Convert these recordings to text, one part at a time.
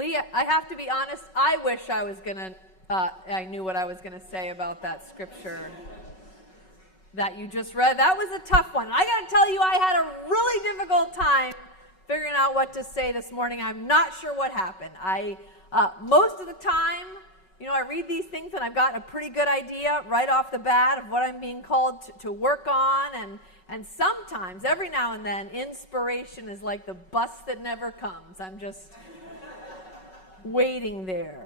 Lee, I have to be honest, I wish I knew what I was gonna say about that scripture that you just read. That was a tough one. I gotta tell you, I had a really difficult time figuring out what to say this morning. I'm not sure what happened. Most of the time, I read these things and I've got a pretty good idea right off the bat of what I'm being called to work on, and sometimes, every now and then, inspiration is like the bus that never comes. I'm just waiting there.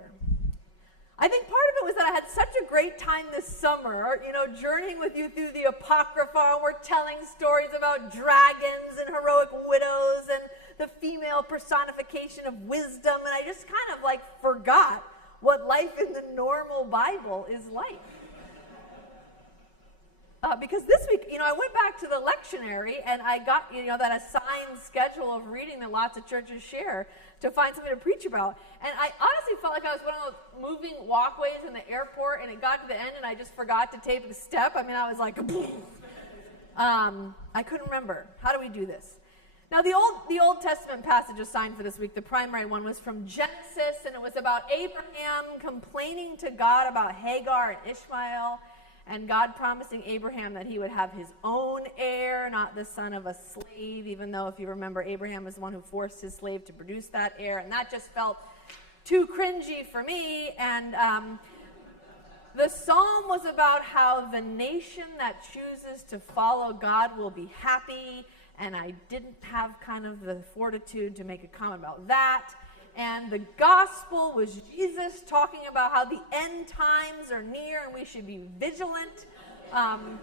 I think part of it was that I had such a great time this summer, journeying with you through the Apocrypha, and we're telling stories about dragons and heroic widows and the female personification of wisdom, and I just kind of forgot what life in the normal Bible is like. Because this week, I went back to the lectionary and I got, that assigned schedule of reading that lots of churches share to find something to preach about. And I honestly felt like I was one of those moving walkways in the airport, and it got to the end and I just forgot to take the step. I mean, I was like, I couldn't remember. How do we do this? Now, the Old Testament passage assigned for this week, the primary one, was from Genesis, and it was about Abraham complaining to God about Hagar and Ishmael, and God promising Abraham that he would have his own heir, not the son of a slave, even though, if you remember, Abraham was the one who forced his slave to produce that heir, and that just felt too cringy for me. And the psalm was about how the nation that chooses to follow God will be happy, and I didn't have kind of the fortitude to make a comment about that. And the gospel was Jesus talking about how the end times are near and we should be vigilant. And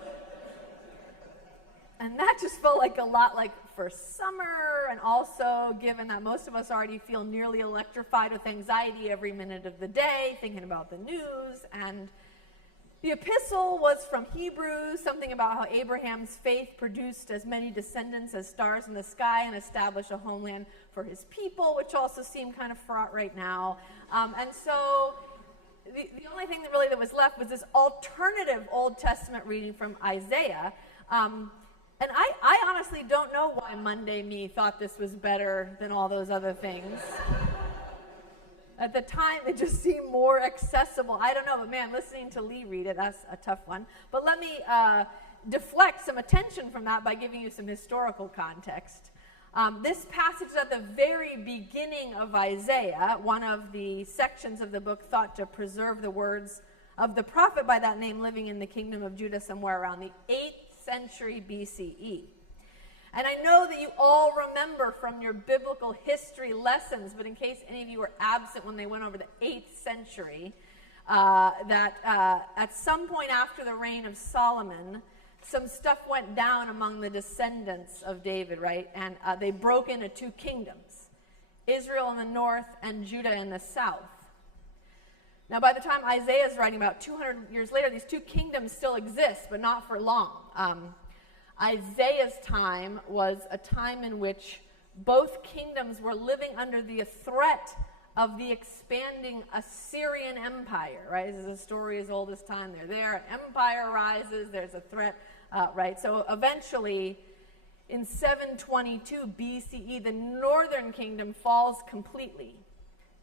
that just felt like a lot like for summer, and also given that most of us already feel nearly electrified with anxiety every minute of the day, thinking about the news. And the epistle was from Hebrews, something about how Abraham's faith produced as many descendants as stars in the sky and established a homeland for his people, which also seemed kind of fraught right now. And so the only thing that was left was this alternative Old Testament reading from Isaiah. And I honestly don't know why Monday me thought this was better than all those other things. At the time, it just seemed more accessible. I don't know, but man, listening to Lee read it, that's a tough one. But let me deflect some attention from that by giving you some historical context. This passage is at the very beginning of Isaiah, one of the sections of the book thought to preserve the words of the prophet by that name living in the kingdom of Judah somewhere around the 8th century BCE. And I know that you all remember from your biblical history lessons, but in case any of you were absent when they went over the 8th century, that at some point after the reign of Solomon, some stuff went down among the descendants of David, right? And they broke into two kingdoms, Israel in the north and Judah in the south. Now, by the time Isaiah is writing, about 200 years later, these two kingdoms still exist, but not for long. Isaiah's time was a time in which both kingdoms were living under the threat of the expanding Assyrian Empire, right? This is a story as old as time. They're there, an empire arises, there's a threat, right? So eventually, in 722 BCE, the northern kingdom falls completely.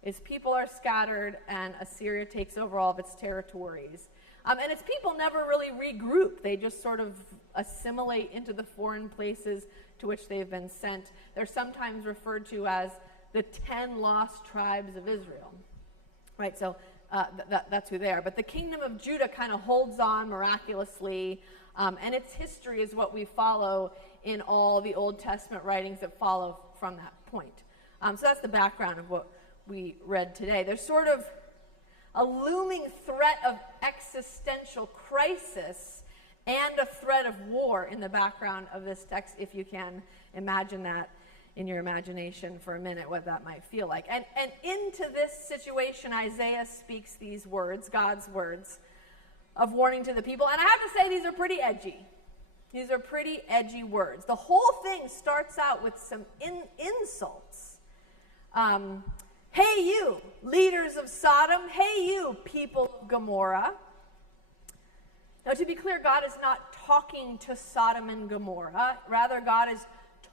Its people are scattered, and Assyria takes over all of its territories. And its people never really regroup. They just sort of assimilate into the foreign places to which they've been sent. They're sometimes referred to as the 10 lost tribes of Israel. Right, so that's who they are. But the kingdom of Judah kind of holds on miraculously, and its history is what we follow in all the Old Testament writings that follow from that point. So that's the background of what we read today. There's sort of a looming threat of existential crisis and a threat of war in the background of this text, if you can imagine that in your imagination for a minute, what that might feel like. And into this situation, Isaiah speaks these words, God's words, of warning to the people. And I have to say, these are pretty edgy. These are pretty edgy words. The whole thing starts out with some insults. Hey, you, leaders of Sodom. Hey, you, people of Gomorrah. Now, to be clear, God is not talking to Sodom and Gomorrah. Rather, God is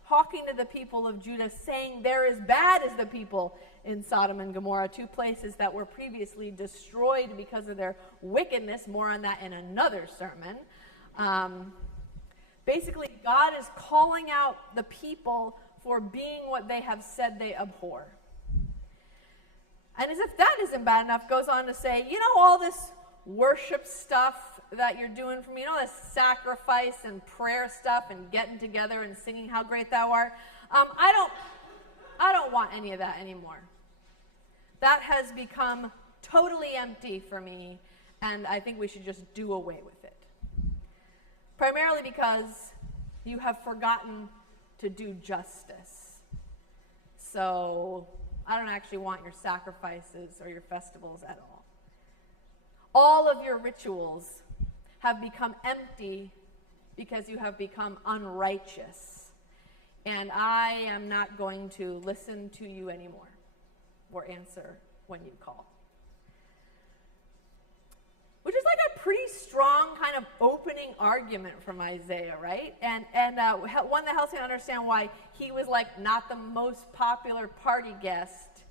talking to the people of Judah, saying they're as bad as the people in Sodom and Gomorrah, two places that were previously destroyed because of their wickedness. More on that in another sermon. Basically, God is calling out the people for being what they have said they abhor. And as if that isn't bad enough, goes on to say, you know, all this worship stuff that you're doing for me, you know, this sacrifice and prayer stuff and getting together and singing how great thou art. I don't want any of that anymore. That has become totally empty for me, and I think we should just do away with it. Primarily because you have forgotten to do justice. So I don't actually want your sacrifices or your festivals at all. All of your rituals have become empty because you have become unrighteous. And I am not going to listen to you anymore or answer when you call. Which is like a pretty strong kind of opening argument from Isaiah, right? And one that helps me understand why he was like not the most popular party guest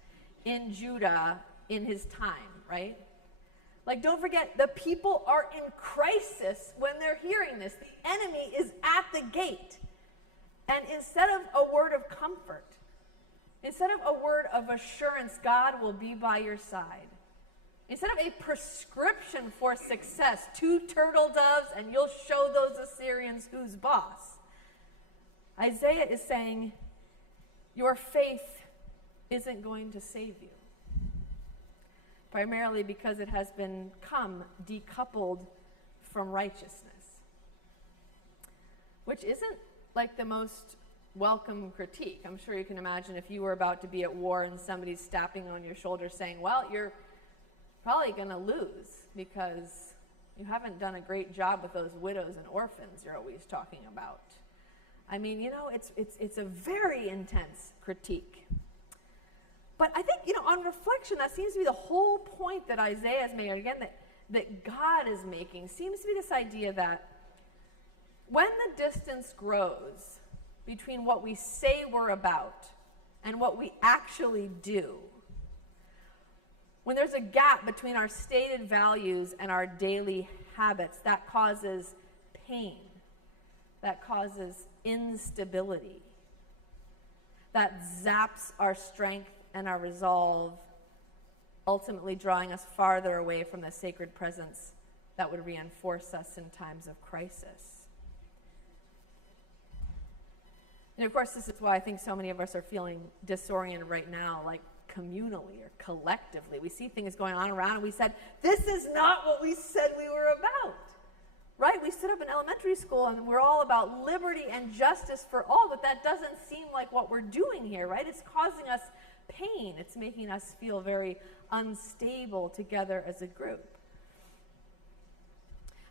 in Judah in his time, right? Like, don't forget, the people are in crisis when they're hearing this. The enemy is at the gate. And instead of a word of comfort, instead of a word of assurance, God will be by your side. Instead of a prescription for success, 2 turtle doves and you'll show those Assyrians who's boss, Isaiah is saying, your faith isn't going to save you. Primarily because it has become decoupled from righteousness. Which isn't like the most welcome critique. I'm sure you can imagine if you were about to be at war and somebody's tapping on your shoulder saying, well, you're probably going to lose because you haven't done a great job with those widows and orphans you're always talking about. I mean, you know, it's a very intense critique. But I think, you know, on reflection, that seems to be the whole point that Isaiah has made, again, that God is making, seems to be this idea that when the distance grows between what we say we're about and what we actually do, when there's a gap between our stated values and our daily habits, that causes pain, that causes instability, that zaps our strength and our resolve, ultimately drawing us farther away from the sacred presence that would reinforce us in times of crisis. And of course, this is why I think so many of us are feeling disoriented right now, like communally or collectively. We see things going on around and we said, this is not what we said we were about. Right? We stood up in elementary school and we're all about liberty and justice for all, but that doesn't seem like what we're doing here, right? It's causing us pain. It's making us feel very unstable together as a group.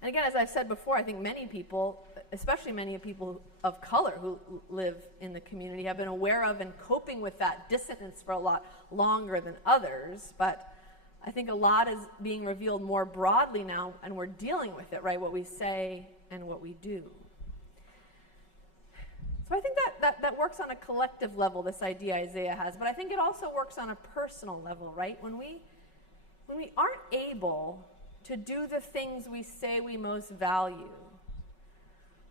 And again, as I've said before, I think many people, especially many people of color who live in the community, have been aware of and coping with that dissonance for a lot longer than others. But I think a lot is being revealed more broadly now, and we're dealing with it, right? What we say and what we do. So I think that works on a collective level, this idea Isaiah has, but I think it also works on a personal level, right? When we aren't able to do the things we say we most value,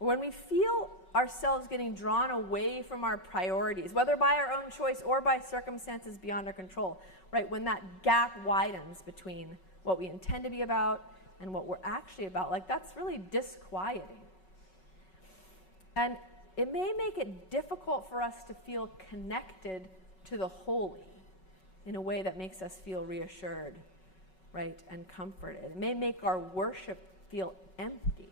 or when we feel ourselves getting drawn away from our priorities, whether by our own choice or by circumstances beyond our control, right? When that gap widens between what we intend to be about and what we're actually about, like that's really disquieting. And it may make it difficult for us to feel connected to the holy in a way that makes us feel reassured, right, and comforted. It may make our worship feel empty.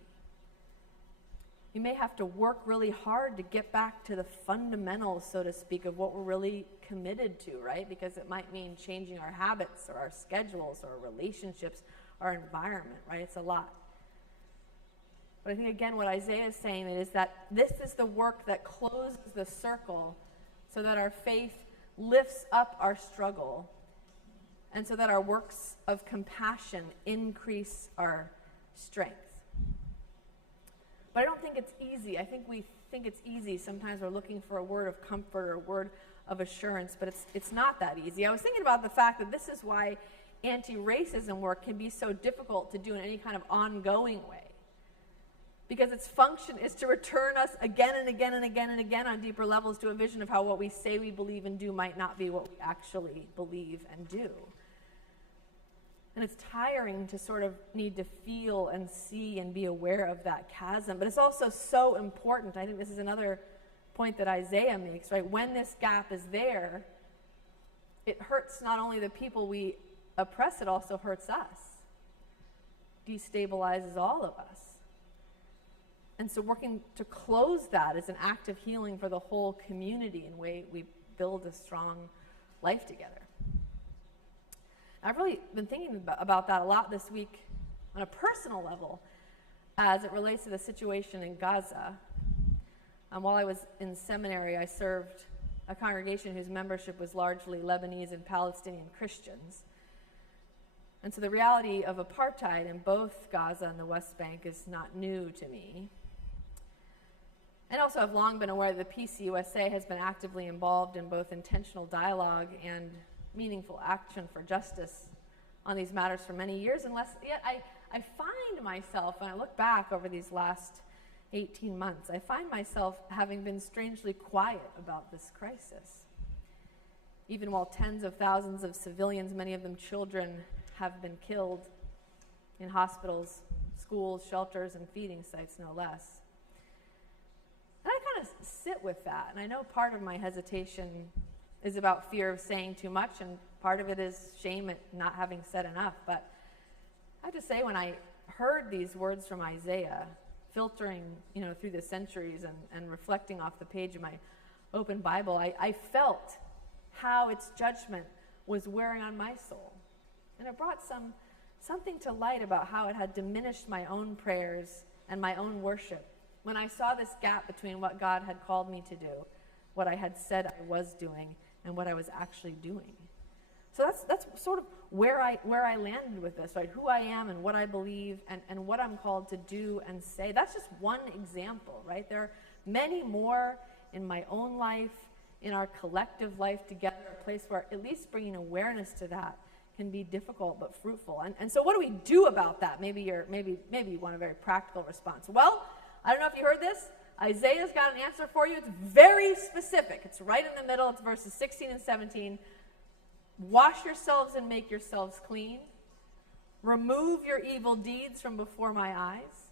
You may have to work really hard to get back to the fundamentals, so to speak, of what we're really committed to, right? Because it might mean changing our habits or our schedules or our relationships, our environment, right? It's a lot. But I think, again, what Isaiah is saying is that this is the work that closes the circle so that our faith lifts up our struggle and so that our works of compassion increase our strength. But I don't think it's easy. I think we think it's easy. Sometimes we're looking for a word of comfort or a word of assurance, but it's not that easy. I was thinking about the fact that this is why anti-racism work can be so difficult to do in any kind of ongoing way. Because its function is to return us again and again and again and again on deeper levels to a vision of how what we say we believe and do might not be what we actually believe and do. And it's tiring to sort of need to feel and see and be aware of that chasm. But it's also so important. I think this is another point that Isaiah makes, right? When this gap is there, it hurts not only the people we oppress, it also hurts us. Destabilizes all of us. And so working to close that is an act of healing for the whole community and way we build a strong life together. I've really been thinking about that a lot this week on a personal level as it relates to the situation in Gaza. While I was in seminary, I served a congregation whose membership was largely Lebanese and Palestinian Christians. And so the reality of apartheid in both Gaza and the West Bank is not new to me. And also I've long been aware that the PCUSA has been actively involved in both intentional dialogue and meaningful action for justice on these matters for many years, and yet I find myself, when I look back over these last 18 months, I find myself having been strangely quiet about this crisis. Even while tens of thousands of civilians, many of them children, have been killed in hospitals, schools, shelters, and feeding sites, no less. And I kind of sit with that, and I know part of my hesitation is about fear of saying too much, and part of it is shame at not having said enough. But I have to say, when I heard these words from Isaiah, filtering, through the centuries and reflecting off the page of my open Bible, I felt how its judgment was wearing on my soul. And it brought something to light about how it had diminished my own prayers and my own worship when I saw this gap between what God had called me to do, what I had said I was doing, and what I was actually doing. So that's sort of where I landed with this, right? Who I am and what I believe and what I'm called to do and say. That's just one example, right? There are many more in my own life, in our collective life together, a place where at least bringing awareness to that can be difficult but fruitful. And so what do we do about that? Maybe you want a very practical response. Well, I don't know if you heard this. Isaiah's got an answer for you. It's very specific. It's right in the middle. It's verses 16 and 17. Wash yourselves and make yourselves clean. Remove your evil deeds from before my eyes.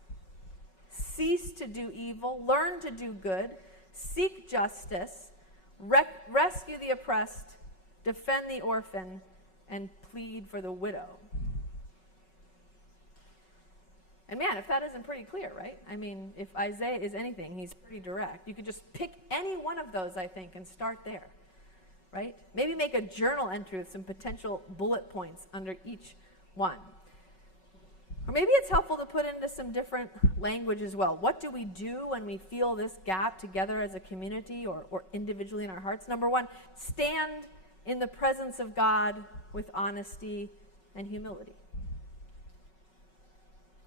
Cease to do evil. Learn to do good. Seek justice. Rescue the oppressed. Defend the orphan. And plead for the widow. And man, if that isn't pretty clear, right? I mean, if Isaiah is anything, he's pretty direct. You could just pick any one of those, I think, and start there, right? Maybe make a journal entry with some potential bullet points under each one. Or maybe it's helpful to put into some different language as well. What do we do when we feel this gap together as a community or individually in our hearts? Number one, stand in the presence of God with honesty and humility.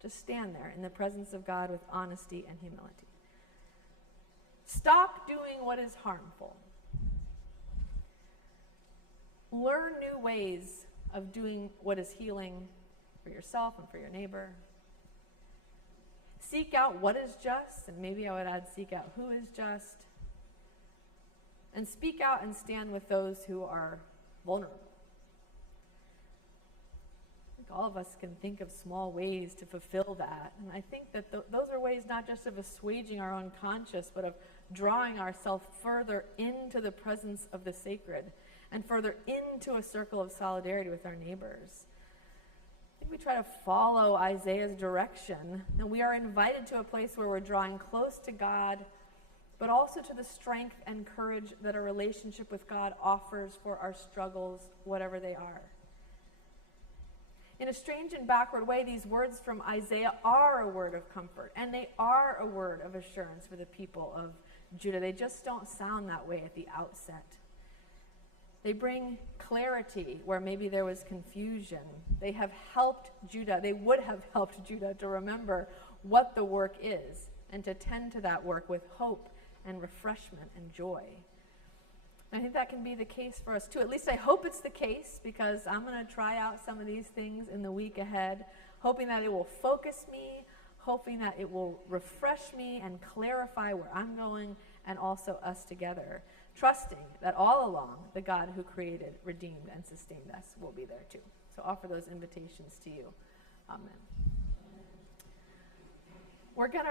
Just stand there in the presence of God with honesty and humility. Stop doing what is harmful. Learn new ways of doing what is healing for yourself and for your neighbor. Seek out what is just, and maybe I would add seek out who is just. And speak out and stand with those who are vulnerable. All of us can think of small ways to fulfill that. And I think that those are ways not just of assuaging our own conscience, but of drawing ourselves further into the presence of the sacred and further into a circle of solidarity with our neighbors. I think we try to follow Isaiah's direction, and we are invited to a place where we're drawing close to God, but also to the strength and courage that a relationship with God offers for our struggles, whatever they are. In a strange and backward way, these words from Isaiah are a word of comfort, and they are a word of assurance for the people of Judah. They just don't sound that way at the outset. They bring clarity where maybe there was confusion. They have helped Judah. They would have helped Judah to remember what the work is and to tend to that work with hope and refreshment and joy. I think that can be the case for us too. At least I hope it's the case, because I'm going to try out some of these things in the week ahead, hoping that it will focus me, hoping that it will refresh me and clarify where I'm going, and also us together, trusting that all along the God who created, redeemed, and sustained us will be there too. So offer those invitations to you. Amen. We're going to